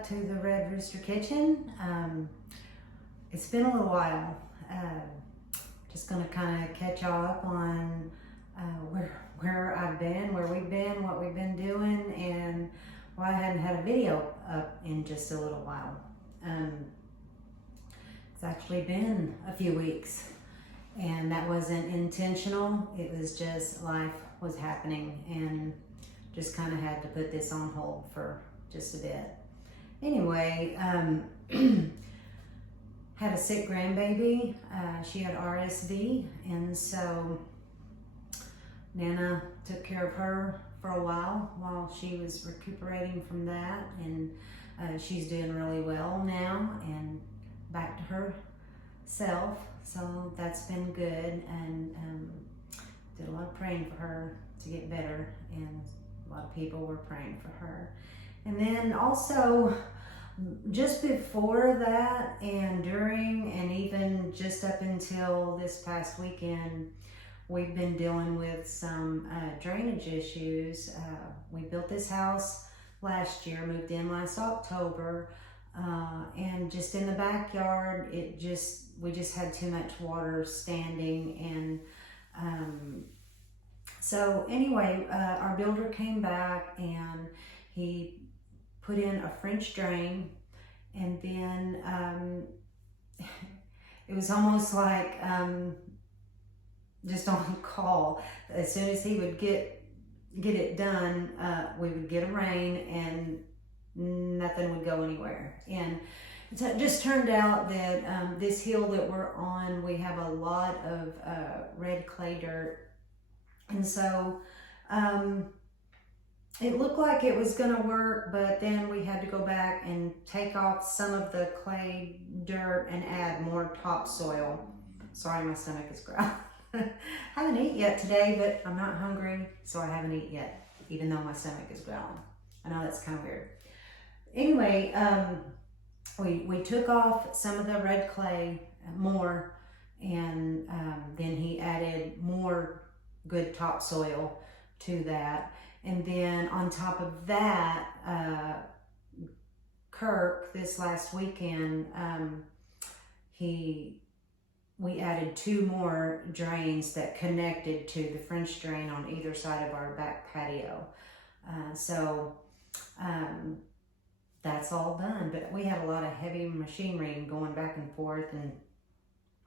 back to the Red Rooster Kitchen. It's been a little while. Just gonna kind of catch y'all up on where I've been, where we've been, what we've been doing, and why I hadn't had a video up in just a little while. It's actually been a few weeks, and that wasn't intentional. It was just life was happening, and just kind of had to put this on hold for just a bit. Anyway, had a sick grandbaby. She had RSV, and so Nana took care of her for a while she was recuperating from that, and she's doing really well now and back to herself. So that's been good, and did a lot of praying for her to get better, and a lot of people were praying for her. And then also, just before that and during and even just up until this past weekend, we've been dealing with some drainage issues. We built this house last year, moved in last October, and just in the backyard, we just had too much water standing. And so anyway, our builder came back and he put in a French drain, and then it was almost like just on call. As soon as he would get it done, we would get a rain and nothing would go anywhere. And so it just turned out that this hill that we're on, we have a lot of red clay dirt, and so it looked like it was going to work, but then we had to go back and take off some of the clay dirt and add more topsoil. Sorry, my stomach is growling. Haven't eaten yet today, but I'm not hungry, so I haven't eaten yet, even though my stomach is growling. I know that's kind of weird. Anyway, we took off some of the red clay more, and then he added more good topsoil to that. And then on top of that, Kirk, this last weekend, we added 2 more drains that connected to the French drain on either side of our back patio. So that's all done. But we had a lot of heavy machinery going back and forth and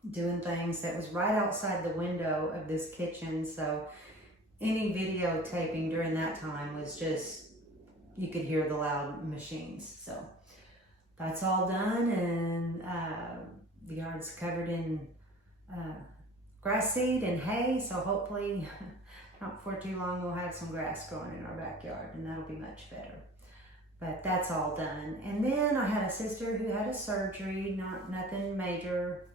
doing things that was right outside the window of this kitchen. So any videotaping during that time was just, you could hear the loud machines. So that's all done, and the yard's covered in grass seed and hay, so hopefully not for too long we'll have some grass growing in our backyard, and that'll be much better. But that's all done. And then I had a sister who had a surgery, nothing major,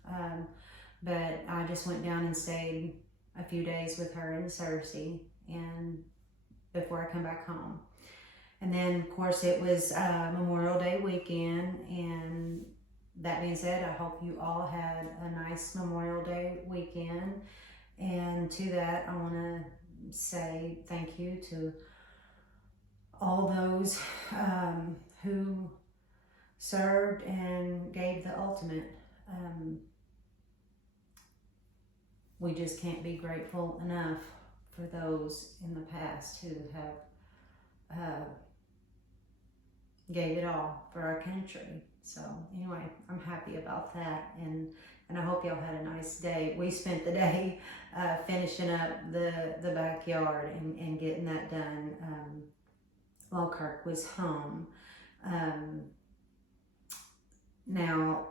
but I just went down and stayed a few days with her in Cersei, and before I come back home. And then of course it was Memorial Day weekend, and that being said, I hope you all had a nice Memorial Day weekend. And to that, I want to say thank you to all those who served and gave the ultimate. We just can't be grateful enough for those in the past who have gave it all for our country. So anyway, I'm happy about that, and I hope y'all had a nice day. We spent the day finishing up the backyard and getting that done while Kirk was home. Now,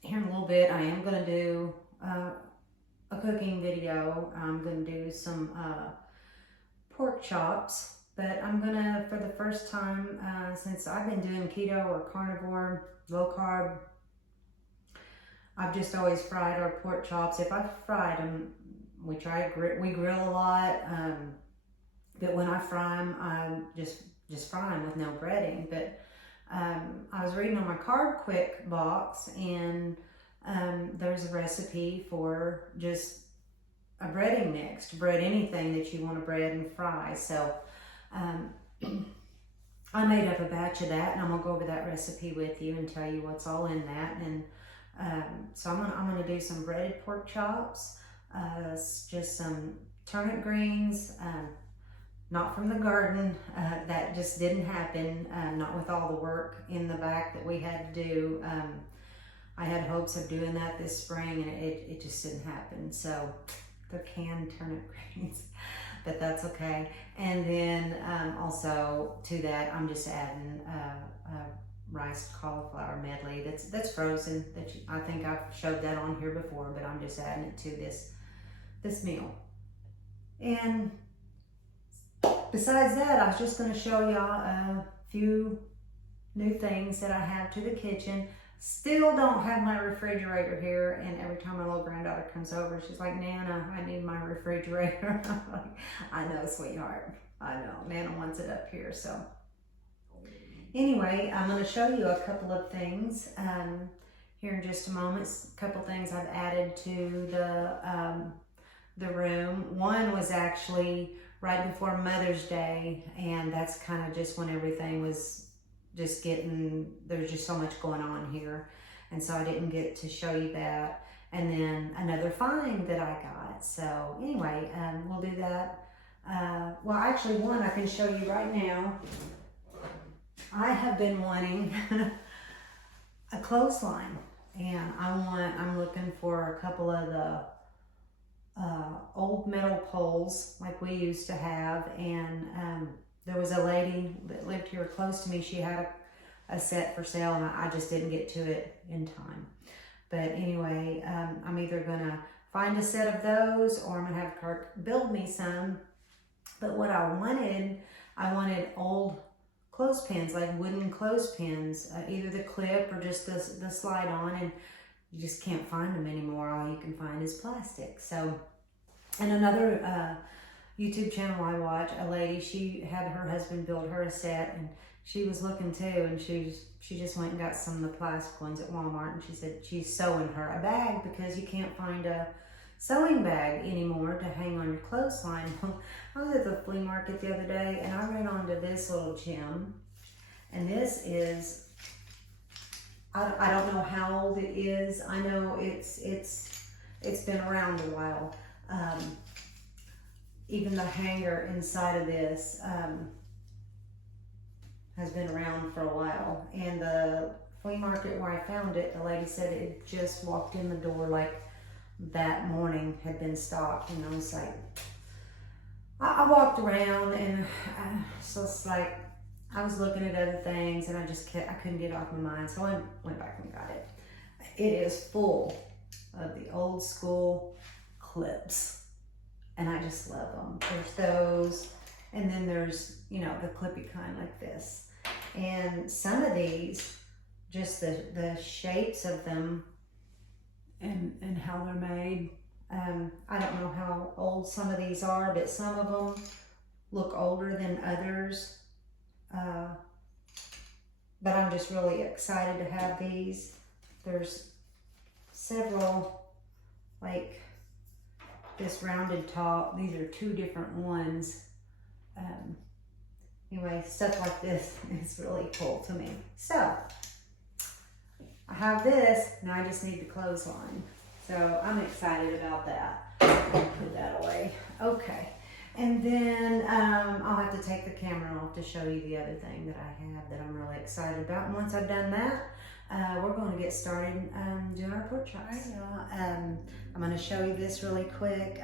here in a little bit, I am going to do a cooking video. I'm going to do some pork chops, but I'm going to, for the first time since I've been doing keto or carnivore, low carb, I've just always fried our pork chops. If I've fried them, we grill a lot, but when I fry them, I just fry them with no breading. But I was reading on my Carb Quick box, and there's a recipe for just a breading mix to bread anything that you want to bread and fry. So I made up a batch of that, and I'm gonna go over that recipe with you and tell you what's all in that. And so I'm gonna do some breaded pork chops, just some turnip greens, not from the garden. That just didn't happen. Not with all the work in the back that we had to do. I had hopes of doing that this spring, and it just didn't happen. So they're canned turnip greens, but that's okay. And then also to that, I'm just adding rice cauliflower medley that's frozen. I think I've showed that on here before, but I'm just adding it to this meal. And besides that, I was just going to show y'all a few new things that I have to the kitchen. Still don't have my refrigerator here, and every time my little granddaughter comes over, she's like, Nana, I need my refrigerator. I'm like, I know, sweetheart. I know. Nana wants it up here. So anyway, I'm going to show you a couple of things here in just a moment. A couple things I've added to the room. One was actually right before Mother's Day, and that's kind of just when everything was just there's just so much going on here, and so I didn't get to show you that. And then another find that I got. So anyway, we'll do that. Well, actually, one I can show you right now. I have been wanting a clothesline, and I'm looking for a couple of the old metal poles like we used to have, and there was a lady that lived here close to me. She had a set for sale, and I just didn't get to it in time. But anyway, I'm either gonna find a set of those, or I'm gonna have Kirk build me some. But what I wanted old clothespins, like wooden clothespins, either the clip or just the slide on, and you just can't find them anymore. All you can find is plastic. So, and another YouTube channel I watch, a lady, she had her husband build her a set, and she was looking too, and she just went and got some of the plastic ones at Walmart, and she said she's sewing her a bag because you can't find a sewing bag anymore to hang on your clothesline. I was at the flea market the other day, and I ran onto this little gem, and this is, I don't know how old it is. I know it's been around a while. Even the hanger inside of this has been around for a while. And the flea market where I found it, the lady said it just walked in the door like that morning, had been stocked. And I was like, I walked around, and so it's like, I was looking at other things, and I couldn't get it off my mind. So I went back and got it. It is full of the old school clips, and I just love them. There's those, and then there's, the clippy kind like this. And some of these, just the shapes of them and how they're made. I don't know how old some of these are, but some of them look older than others. But I'm just really excited to have these. There's several, like this rounded top. These are two different ones. Anyway, stuff like this is really cool to me. So I have this, now I just need the clothesline. So I'm excited about that. I'll put that away. Okay. And then I'll have to take the camera off to show you the other thing that I have that I'm really excited about. And once I've done that, we're going to get started doing our pork chops. I'm going to show you this really quick.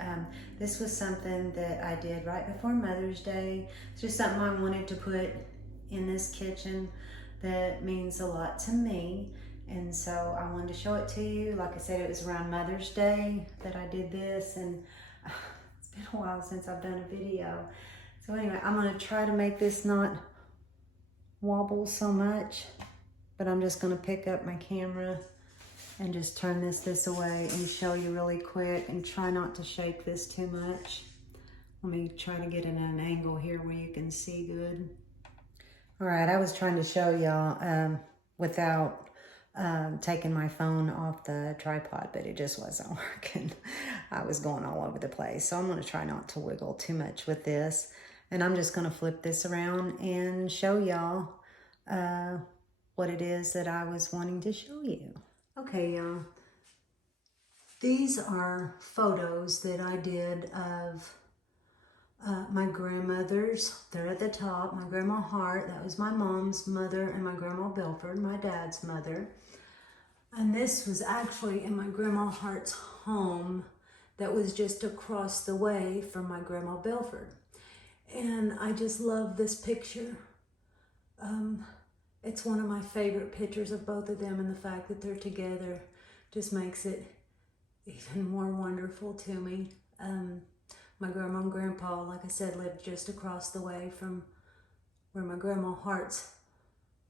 This was something that I did right before Mother's Day. It's just something I wanted to put in this kitchen that means a lot to me. And so I wanted to show it to you. Like I said, it was around Mother's Day that I did this, and it's been a while since I've done a video. So anyway, I'm going to try to make this not wobble so much, but I'm just going to pick up my camera and just turn this away and show you really quick, and try not to shake this too much. Let me try to get in an angle here where you can see good. All right, I was trying to show y'all without taking my phone off the tripod, but it just wasn't working. I was going all over the place. So I'm going to try not to wiggle too much with this. And I'm just gonna flip this around and show y'all what it is that I was wanting to show you. Okay, y'all. These are photos that I did of my grandmothers. They're at the top. My Grandma Hart, that was my mom's mother, and my Grandma Belford, my dad's mother. And this was actually in my Grandma Hart's home that was just across the way from my Grandma Belford. And I just love this picture. It's one of my favorite pictures of both of them, and the fact that they're together just makes it even more wonderful to me. My grandma and grandpa, like I said, lived just across the way from where my Grandma Hart's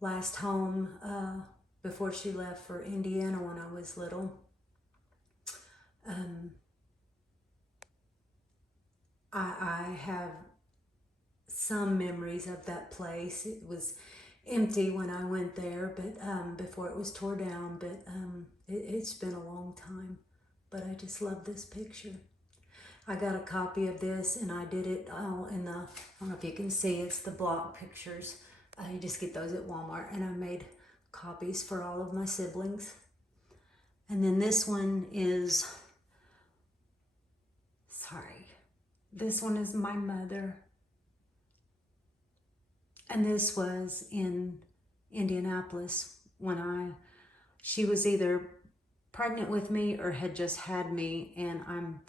last home before she left for Indiana when I was little. I have some memories of that place. It was empty when I went there, but before it was tore down, but it's been a long time. But I just love this picture. I got a copy of this, and I did it all in the, I don't know if you can see, it's the block pictures. You just get those at Walmart, and I made copies for all of my siblings. And then this one is, this one is my mother. And this was in Indianapolis when she was either pregnant with me or had just had me, and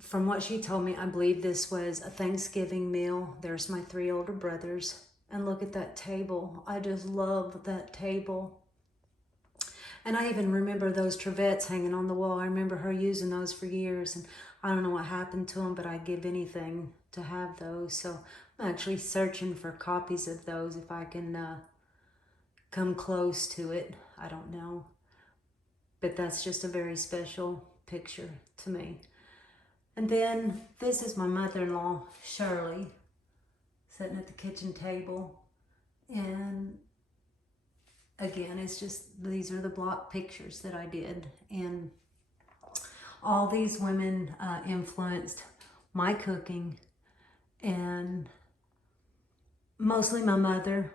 from what she told me, I believe this was a Thanksgiving meal. There's my 3 older brothers, and look at that table. I just love that table. And I even remember those Trevettes hanging on the wall. I remember her using those for years, and I don't know what happened to them, but I'd give anything to have those. So I'm actually searching for copies of those if I can come close to it. I don't know. But that's just a very special picture to me. And then this is my mother-in-law, Shirley, sitting at the kitchen table. And again, it's just, these are the block pictures that I did. And all these women influenced my cooking, and mostly my mother.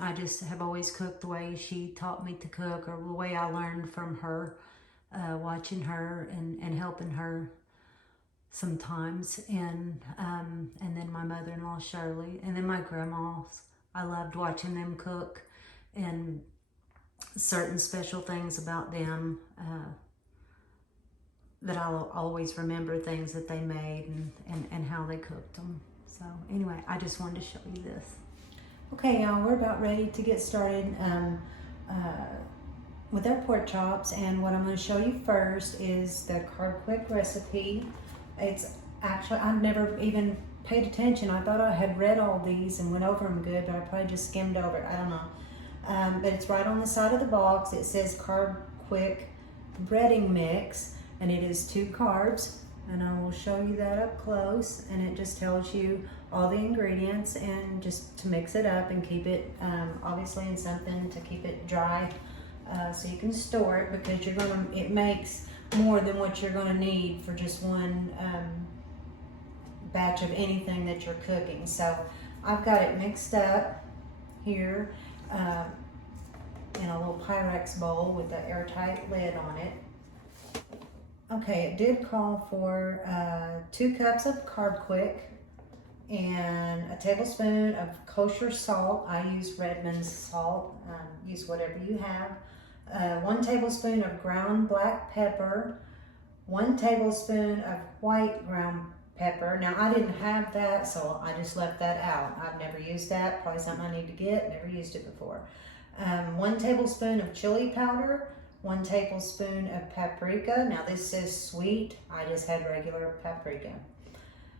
I just have always cooked the way she taught me to cook, or the way I learned from her, watching her and helping her sometimes. And then my mother-in-law, Shirley, and then my grandmas. I loved watching them cook, and certain special things about them that I'll always remember, things that they made and how they cooked them. So anyway, I just wanted to show you this. Okay, y'all, we're about ready to get started with our pork chops, and what I'm going to show you first is the Carb Quick recipe. It's actually, I've never even paid attention. I thought I had read all these and went over them good, but I probably just skimmed over it. I don't know. But it's right on the side of the box. It says Carb Quick breading mix, and it is 2 carbs, and I will show you that up close. And it just tells you all the ingredients, and just to mix it up and keep it obviously in something to keep it dry, so you can store it, because it makes more than what you're going to need for just one batch of anything that you're cooking. So I've got it mixed up here in a little Pyrex bowl with the airtight lid on it. Okay, it did call for 2 cups of Carb Quick and a tablespoon of kosher salt. I use Redmond's salt. Use whatever you have. 1 tablespoon of ground black pepper. 1 tablespoon of white ground pepper. Now, I didn't have that, so I just left that out. I've never used that. Probably something I need to get. Never used it before. 1 tablespoon of chili powder. 1 tablespoon of paprika. Now this says sweet. I just had regular paprika.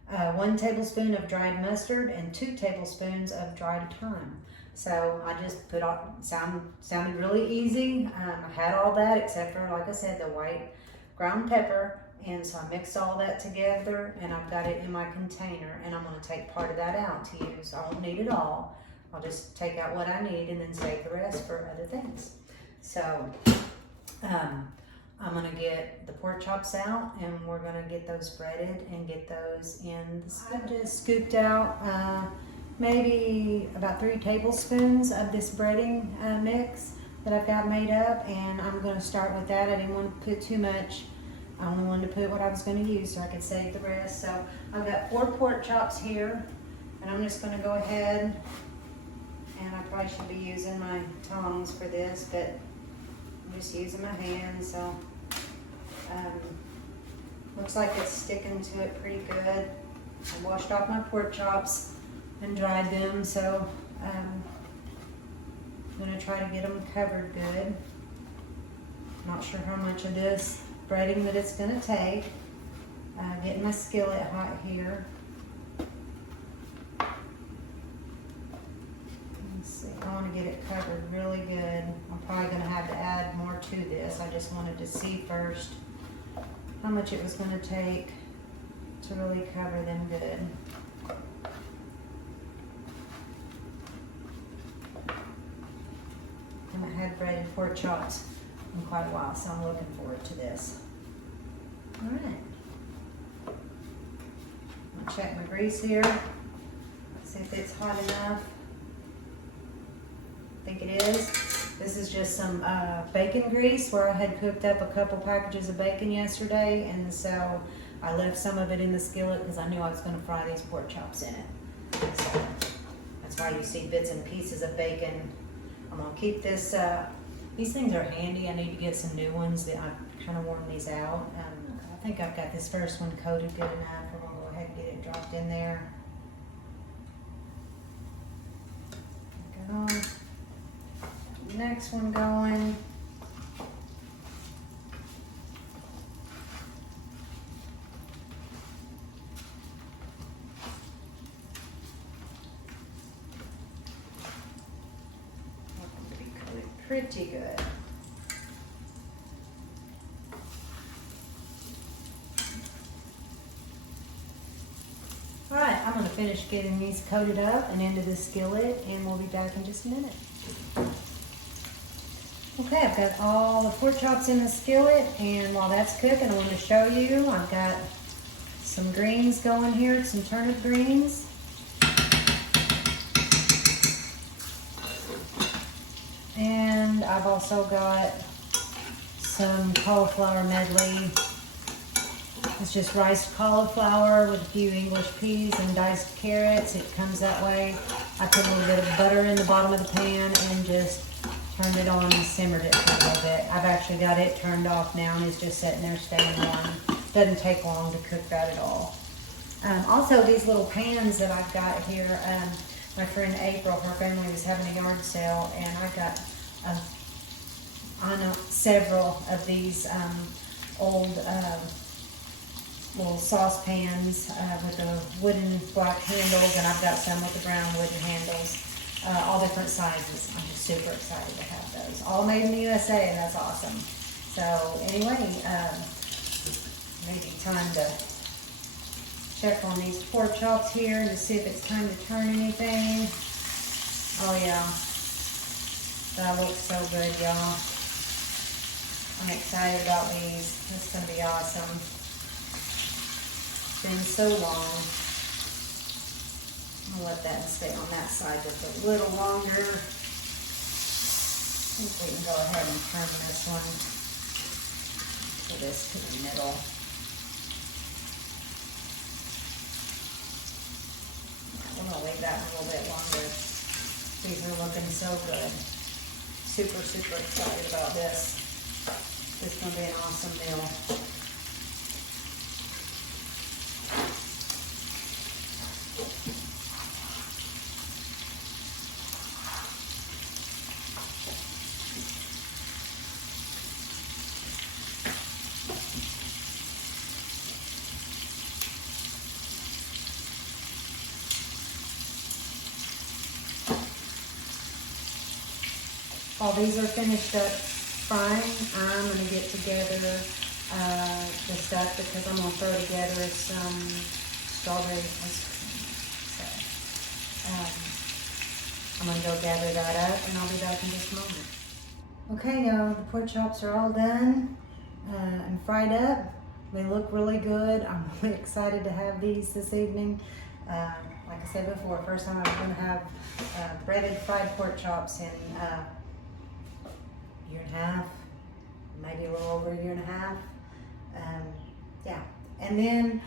1 tablespoon of dried mustard and 2 tablespoons of dried thyme. So I just put on, sounded really easy. I had all that except for, like I said, the white ground pepper. And so I mixed all that together, and I've got it in my container, and I'm going to take part of that out to use. I won't need it all. I'll just take out what I need and then save the rest for other things. So I'm gonna get the pork chops out and we're gonna get those breaded and get those in the skillet. I just scooped out maybe about 3 tablespoons of this breading mix that I've got made up, and I'm gonna start with that. I didn't want to put too much. I only wanted to put what I was gonna use so I could save the rest. So I've got 4 pork chops here, and I'm just gonna go ahead, and I probably should be using my tongs for this, but I'm just using my hands. So looks like it's sticking to it pretty good. I washed off my pork chops and dried them, so I'm gonna try to get them covered good. Not sure how much of this breading that it's gonna take. Getting my skillet hot here. Let's see, I wanna get it covered really good. I'm probably gonna have to add more to this. I just wanted to see first how much it was gonna take to really cover them good. I haven't had breaded pork chops in quite a while, so I'm looking forward to this. All right. I'll check my grease here. See if it's hot enough. I think it is. This is just some bacon grease where I had cooked up a couple packages of bacon yesterday, and so I left some of it in the skillet because I knew I was going to fry these pork chops in it. So that's why you see bits and pieces of bacon. I'm going to keep this, these things are handy. I need to get some new ones. I've kind of worn these out. I think I've got this first one coated good enough. We're going to go ahead and get it dropped in there. Go. Next one going. Looking to be coated pretty good. All right, I'm going to finish getting these coated up and into the skillet, and we'll be back in just a minute. Okay, I've got all the pork chops in the skillet, and while that's cooking, I want to show you, I've got some greens going here, some turnip greens. And I've also got some cauliflower medley. It's just riced cauliflower with a few English peas and diced carrots. It comes that way. I put a little bit of butter in the bottom of the pan and just turned it on and simmered it for a little bit. I've actually got it turned off now and it's just sitting there staying warm. Doesn't take long to cook that at all. Also, these little pans that I've got here, my friend April, her family was having a yard sale, and I got several of these old little saucepans with the wooden black handles, and I've got some with the brown wooden handles. All different sizes. I'm just super excited to have those. All made in the USA, and that's awesome. So anyway, maybe time to check on these pork chops here to see if it's time to turn anything. Oh yeah, that looks so good, y'all. I'm excited about these. It's gonna be awesome. It's been so long. I'll let that stay on that side just a little longer. I think we can go ahead and turn this one to the middle. I'm gonna leave that one a little bit longer. These are looking so good. Super, super excited about this. This is gonna be an awesome meal. While these are finished up frying, I'm going to get together the stuff because I'm going to throw together some strawberry ice cream. So I'm going to go gather that up and I'll be back in just a moment. Okay, y'all, the pork chops are all done. and fried up. They look really good. I'm really excited to have these this evening. Like I said before, first time I'm going to have breaded fried pork chops in a year and a half, maybe a little over a year and a half. Yeah, and then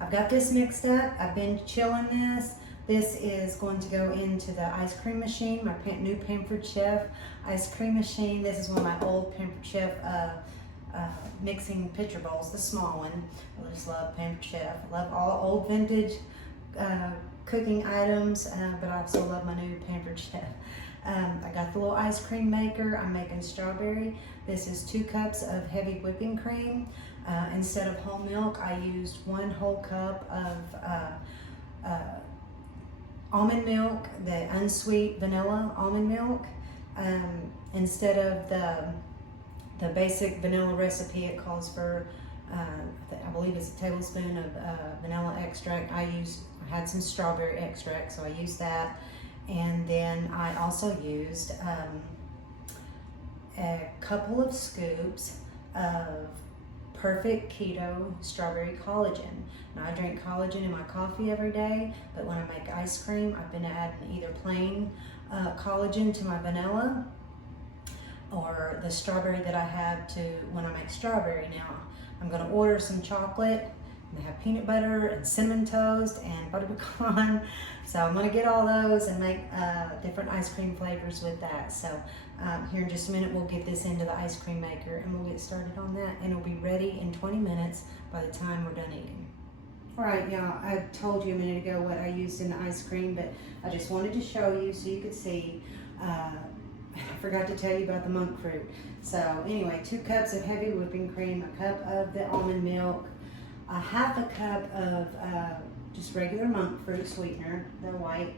I've got this mixed up. I've been chilling this. This is going to go into the ice cream machine, my new Pampered Chef ice cream machine. This is one of my old Pampered Chef mixing pitcher bowls, the small one. I just love Pampered Chef. I love all old vintage cooking items, but I also love my new Pampered Chef. I got the little ice cream maker. I'm making strawberry. This is 2 cups of heavy whipping cream. Instead of whole milk, I used 1 whole cup of almond milk, the unsweet vanilla almond milk. Instead of the basic vanilla recipe, it calls for, I believe it's a tablespoon of vanilla extract. I had some strawberry extract, so I used that. And then I also used a couple of scoops of Perfect Keto strawberry collagen. Now I drink collagen in my coffee every day, but when I make ice cream, I've been adding either plain collagen to my vanilla or the strawberry that I have to when I make strawberry. Now I'm going to order some chocolate. They have peanut butter and cinnamon toast and butter pecan. So I'm going to get all those and make different ice cream flavors with that. So here in just a minute, we'll get this into the ice cream maker and we'll get started on that. And it'll be ready in 20 minutes by the time we're done eating. All right, y'all, I told you a minute ago what I used in the ice cream, but I just wanted to show you so you could see. I forgot to tell you about the monk fruit. So anyway, 2 cups of heavy whipping cream, 1 cup of the almond milk, a half a cup of just regular monk fruit sweetener, the white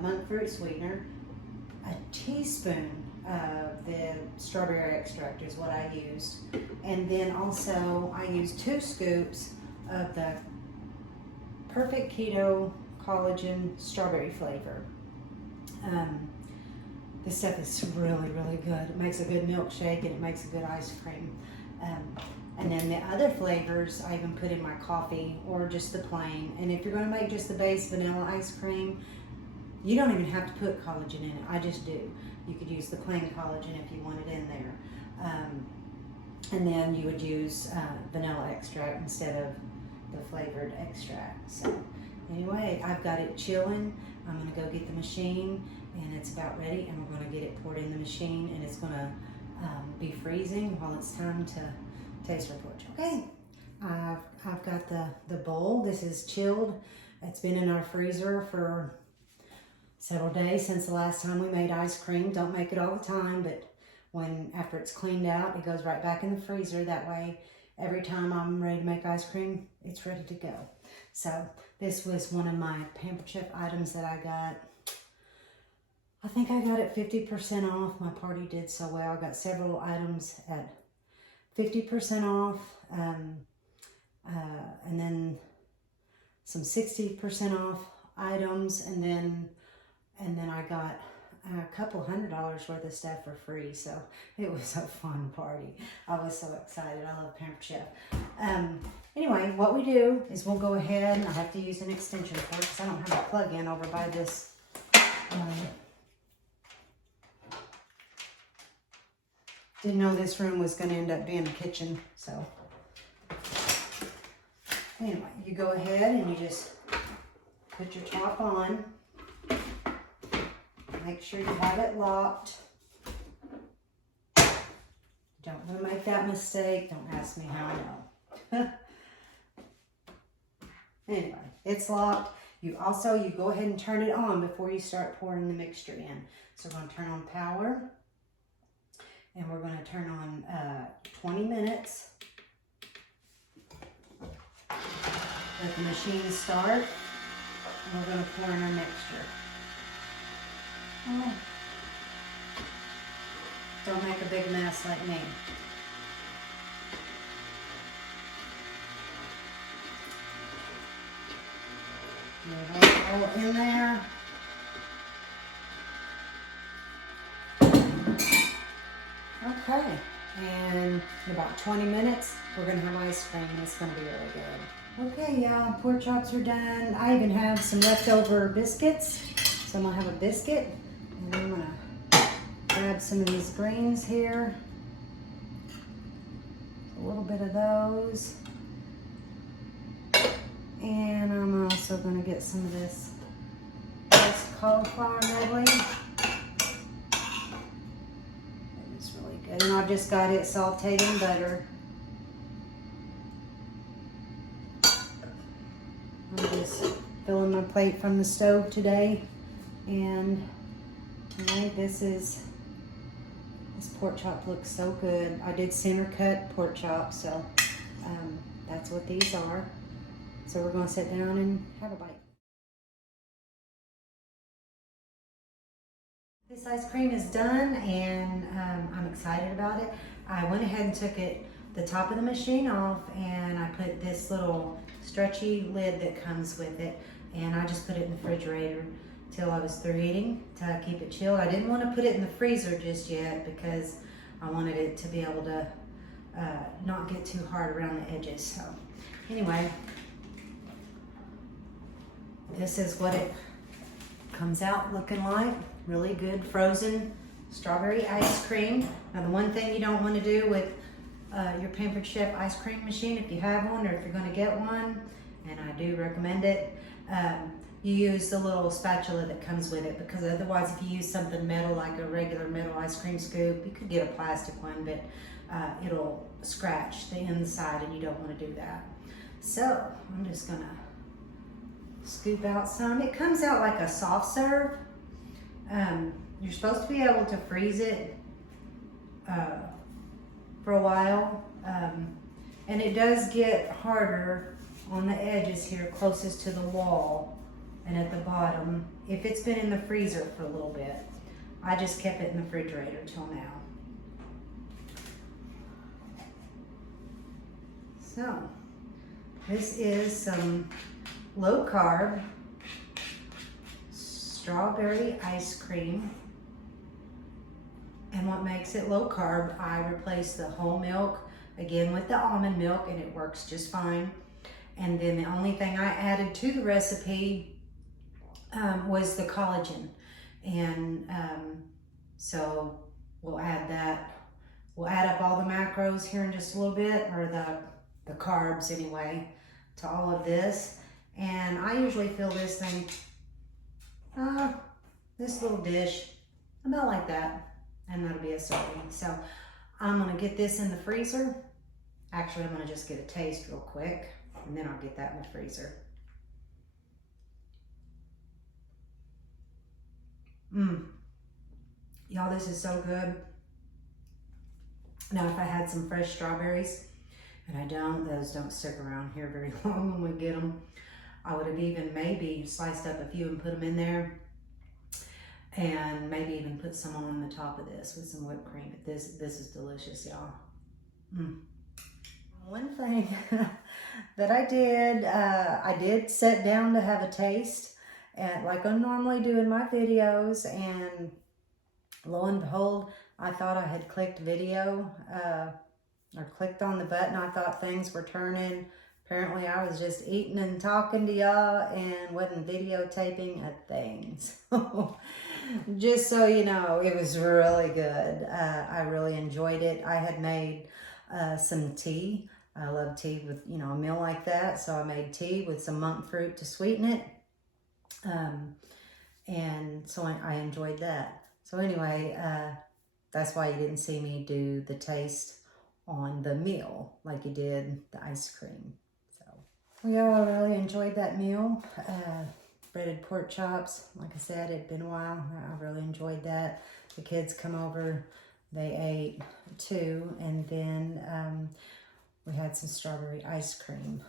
monk fruit sweetener, a teaspoon of the strawberry extract is what I used, and then also I used 2 scoops of the Perfect Keto collagen strawberry flavor. This stuff is really, really good. It makes a good milkshake and it makes a good ice cream. And then the other flavors I even put in my coffee or just the plain. And if you're going to make just the base vanilla ice cream, you don't even have to put collagen in it. I just do. You could use the plain collagen if you want it in there. And then you would use vanilla extract instead of the flavored extract. So anyway, I've got it chilling. I'm going to go get the machine and it's about ready, and we're going to get it poured in the machine, and it's going to be freezing while it's time to taste report. Okay, I've got the bowl. This is chilled. It's been in our freezer for several days since the last time we made ice cream. Don't make it all the time, but after it's cleaned out, it goes right back in the freezer. That way, every time I'm ready to make ice cream, it's ready to go. So this was one of my Pampered Chef items that I got. I think I got it 50% off. My party did so well. I got several items at 50% off, and then some 60% off items, and then I got a couple $100 worth of stuff for free. So it was a fun party. I was so excited. I love Pampered Chef. Anyway, what we do is we'll go ahead, and I have to use an extension cord because I don't have a plug-in over by this. Didn't know this room was going to end up being a kitchen, so anyway, you go ahead and you just put your top on. Make sure you have it locked. Don't want to make that mistake. Don't ask me how I know. Anyway, it's locked. You go ahead and turn it on before you start pouring the mixture in. So we're going to turn on power. And we're going to turn on 20 minutes. Let the machine start. And we're going to pour in our mixture. Oh. Don't make a big mess like me. Get it all in there. Okay, and in about 20 minutes, we're gonna have ice cream and it's gonna be really good. Okay, y'all, pork chops are done. I even have some leftover biscuits. So I'm gonna have a biscuit and I'm gonna grab some of these greens here. A little bit of those. And I'm also gonna get some of this cauliflower medley. It's really good. And I've just got it sauteed in butter. I'm just filling my plate from the stove today. And anyway, this pork chop looks so good. I did center cut pork chops, so that's what these are. So we're gonna sit down and have a bite. This ice cream is done and I'm excited about it. I went ahead and took the top of the machine off and I put this little stretchy lid that comes with it and I just put it in the refrigerator till I was through eating to keep it chilled. I didn't want to put it in the freezer just yet because I wanted it to be able to not get too hard around the edges. So anyway, this is what it comes out looking like. Really good frozen strawberry ice cream. Now the one thing you don't want to do with your Pampered Chef ice cream machine, if you have one or if you're going to get one, and I do recommend it, you use the little spatula that comes with it, because otherwise if you use something metal like a regular metal ice cream scoop, you could get a plastic one, but it'll scratch the inside and you don't want to do that. So I'm just going to scoop out some. It comes out like a soft serve. You're supposed to be able to freeze it for a while, and it does get harder on the edges here closest to the wall and at the bottom if it's been in the freezer for a little bit. I just kept it in the refrigerator till now. So this is some low carb strawberry ice cream. And what makes it low carb, I replaced the whole milk again with the almond milk and it works just fine. And then the only thing I added to the recipe was the collagen. And so we'll add that. We'll add up all the macros here in just a little bit, or the carbs anyway, to all of this. And I usually fill this thing, this little dish, about like that. And that'll be a serving. So I'm gonna get this in the freezer. Actually, I'm gonna just get a taste real quick and then I'll get that in the freezer. Y'all, this is so good. Now, if I had some fresh strawberries, and I don't, those don't stick around here very long when we get them, I would have even maybe sliced up a few and put them in there. And maybe even put some on the top of this with some whipped cream. But this is delicious, y'all. One thing that I did sit down to have a taste, and like I normally do in my videos, and lo and behold, I thought I had clicked video, or clicked on the button. I thought things were turning. Apparently I was just eating and talking to y'all and wasn't videotaping a thing. So just so you know, it was really good. I really enjoyed it. I had made some tea. I love tea with, you know, a meal like that. So I made tea with some monk fruit to sweeten it. And so I enjoyed that. So anyway, that's why you didn't see me do the taste on the meal like you did the ice cream. Yeah, I really enjoyed that meal. Breaded pork chops. Like I said, it'd been a while. I really enjoyed that. The kids come over. They ate too. And then we had some strawberry ice cream.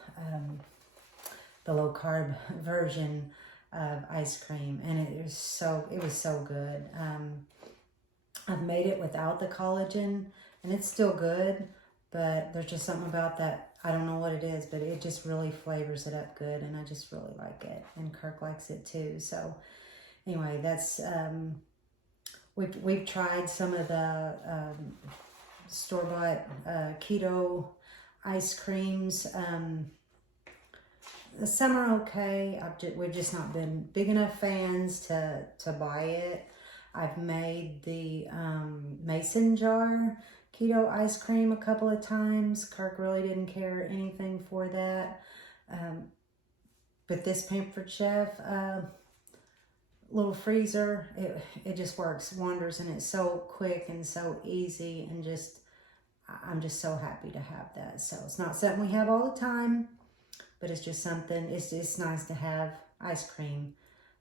The low carb version of ice cream. And it was so good. I've made it without the collagen. And it's still good. But there's just something about that. I don't know what it is, but it just really flavors it up good, and I just really like it. And Kirk likes it too. So anyway, that's we've tried some of the store-bought keto ice creams. Some are okay. We've just not been big enough fans to buy it. I've made the mason jar keto ice cream a couple of times. Kirk really didn't care anything for that. But this Pampered Chef little freezer, it just works wonders, and it's so quick and so easy, and I'm just so happy to have that. So it's not something we have all the time, but it's just something, it's just nice to have ice cream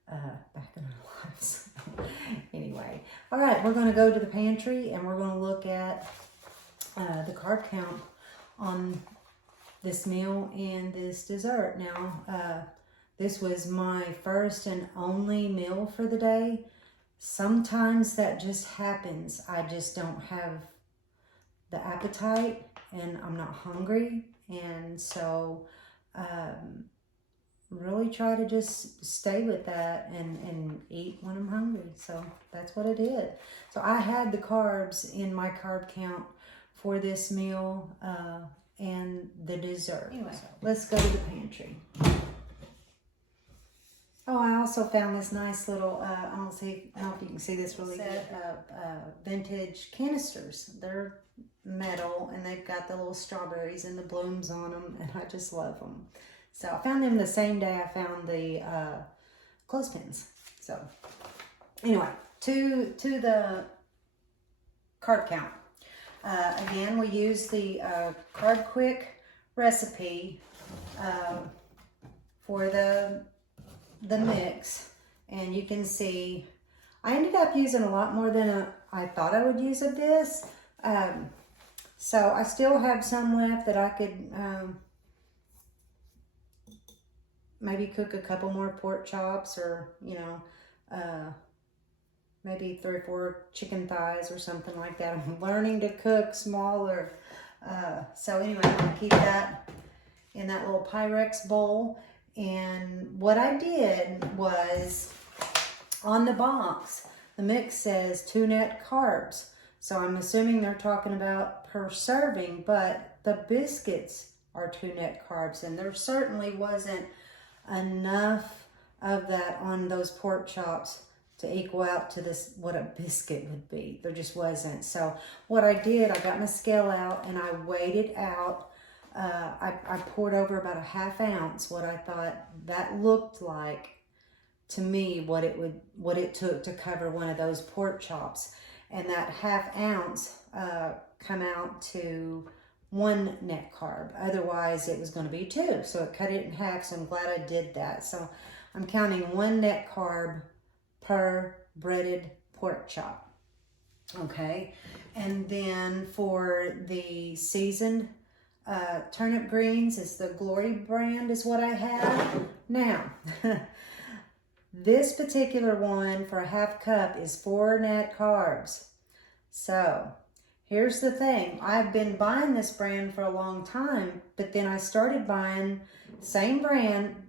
back in our lives. Anyway, all right, we're going to go to the pantry and we're going to look at the carb count on this meal and this dessert. Now, this was my first and only meal for the day. Sometimes that just happens. I just don't have the appetite and I'm not hungry. And so really try to just stay with that and eat when I'm hungry. So that's what I did. So I had the carbs in my carb count for this meal and the dessert. Anyway, so let's go to the pantry. Oh, I also found this nice little, I don't know if you can see this really good, vintage canisters. They're metal and they've got the little strawberries and the blooms on them, and I just love them. So I found them the same day I found the clothespins. So anyway, to the carb count. Again, we use the Carb Quick recipe for the mix, and you can see I ended up using a lot more than I thought I would use of this. So I still have some left that I could maybe cook a couple more pork chops, or maybe 3 or 4 chicken thighs or something like that. I'm learning to cook smaller. So anyway, I'm gonna keep that in that little Pyrex bowl. And what I did was, on the box, the mix says 2 net carbs. So I'm assuming they're talking about per serving, but the biscuits are 2 net carbs, and there certainly wasn't enough of that on those pork chops to equal out to this, what a biscuit would be. There just wasn't. So what I did, I got my scale out and I weighed it out. I poured over about a ½ ounce, what I thought that looked like to me, what it took to cover one of those pork chops. And that ½ ounce come out to 1 net carb. Otherwise it was going to be 2. So it cut it in half. So I'm glad I did that. So I'm counting 1 net carb per breaded pork chop. Okay. And then for the seasoned turnip greens, it's the Glory brand is what I have. Now, this particular one for a ½ cup is 4 net carbs. So here's the thing. I've been buying this brand for a long time, but then I started buying same brand.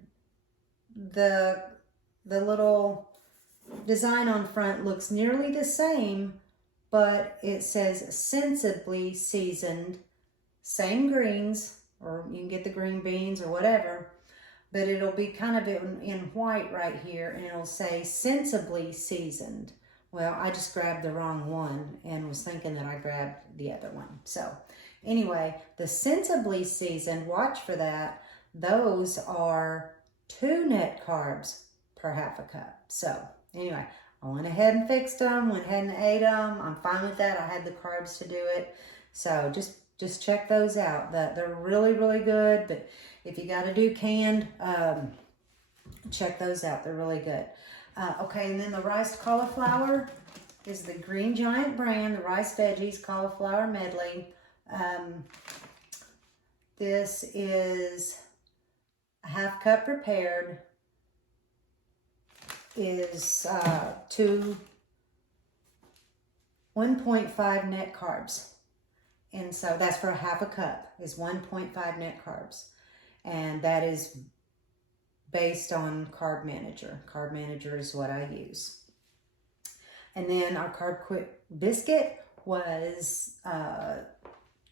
The little design on front looks nearly the same, but it says sensibly seasoned. Same greens, or you can get the green beans or whatever, but it'll be kind of in white right here, and it'll say sensibly seasoned. Well, I just grabbed the wrong one and was thinking that I grabbed the other one. So anyway, the sensibly seasoned, watch for that. Those are 2 net carbs per ½ cup. So anyway, I went ahead and fixed them, went ahead and ate them. I'm fine with that. I had the carbs to do it. So just check those out. They're really, really good. But if you got to do canned, check those out. They're really good. Okay, and then the riced cauliflower is the Green Giant brand, the Rice Veggies Cauliflower Medley. This is a ½ cup prepared, is 1.5 net carbs. And so that's for a ½ cup is 1.5 net carbs. And that is based on Carb Manager. Carb Manager is what I use. And then our Carb Quick biscuit, was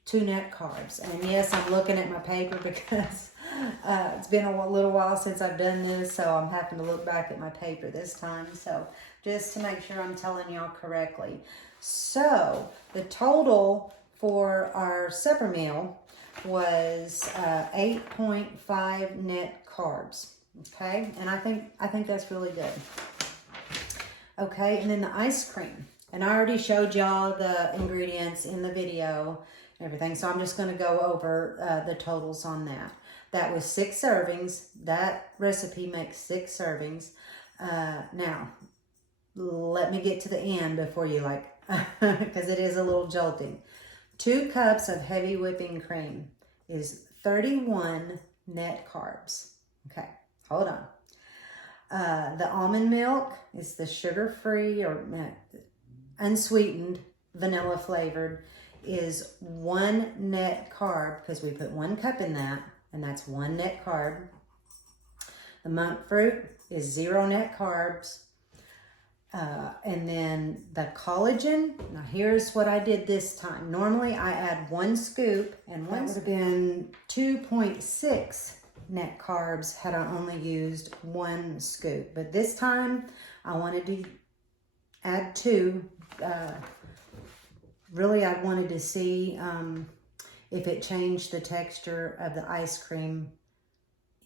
2 net carbs. And yes, I'm looking at my paper because it's been a little while since I've done this, so I'm having to look back at my paper this time. So just to make sure I'm telling y'all correctly. So the total for our supper meal was 8.5 net carbs. Okay, and I think that's really good. Okay, and then the ice cream. And I already showed y'all the ingredients in the video and everything, so I'm just going to go over the totals on that. That was 6 servings. That recipe makes 6 servings. Now, let me get to the end before you because it is a little jolting. 2 cups of heavy whipping cream is 31 net carbs. Okay, hold on. The almond milk is the sugar-free or unsweetened, vanilla flavored, is 1 net carb because we put 1 cup in that, and that's 1 net carb. The monk fruit is 0 net carbs. And then the collagen, now here's what I did this time. Normally I add 1 scoop, and that would have been 2.6 net carbs had I only used 1 scoop. But this time I wanted to add 2. Really, I wanted to see if it changed the texture of the ice cream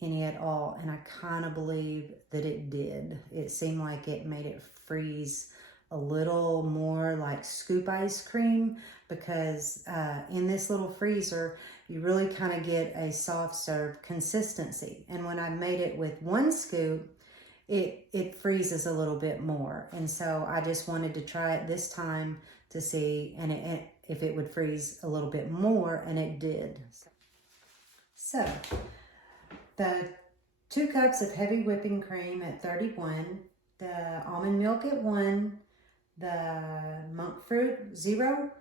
any at all, and I kind of believe that it did. It seemed like it made it freeze a little more like scoop ice cream, because in this little freezer you really kind of get a soft serve consistency, and when I made it with 1 scoop it freezes a little bit more. And so I just wanted to try it this time to see if it would freeze a little bit more, and it did. So the 2 cups of heavy whipping cream at 31, the almond milk at 1, the monk fruit 0,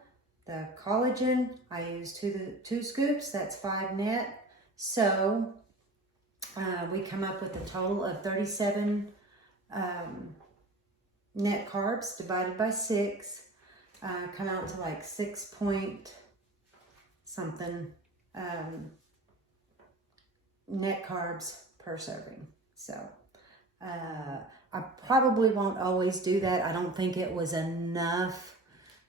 the collagen I used 2 scoops, that's 5 net. So we come up with a total of 37 net carbs divided by 6, come out to like 6 point something net carbs per serving. So I probably won't always do that. I don't think it was enough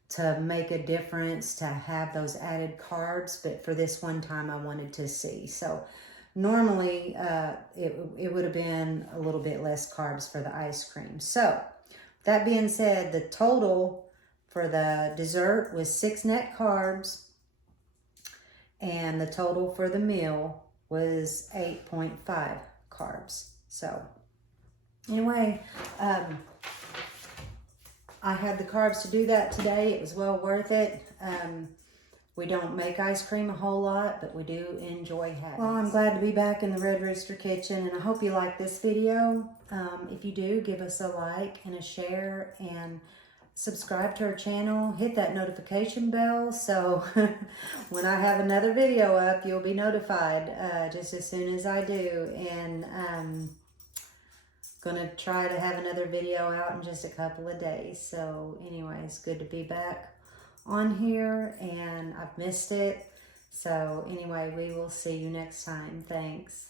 to make a difference to have those added carbs, but for this one time I wanted to see. So normally it would have been a little bit less carbs for the ice cream. So that being said, the total for the dessert was 6 net carbs, and the total for the meal was 8.5 carbs. So anyway, I had the carbs to do that today. It was well worth it. We don't make ice cream a whole lot, but we do enjoy having it. Well, I'm glad to be back in the Red Rooster Kitchen, and I hope you like this video. If you do, give us a like and a share, and subscribe to our channel. Hit that notification bell so when I have another video up, you'll be notified just as soon as I do. And gonna try to have another video out in just a couple of days. So anyway, it's good to be back on here, and I've missed it. So anyway, we will see you next time. Thanks.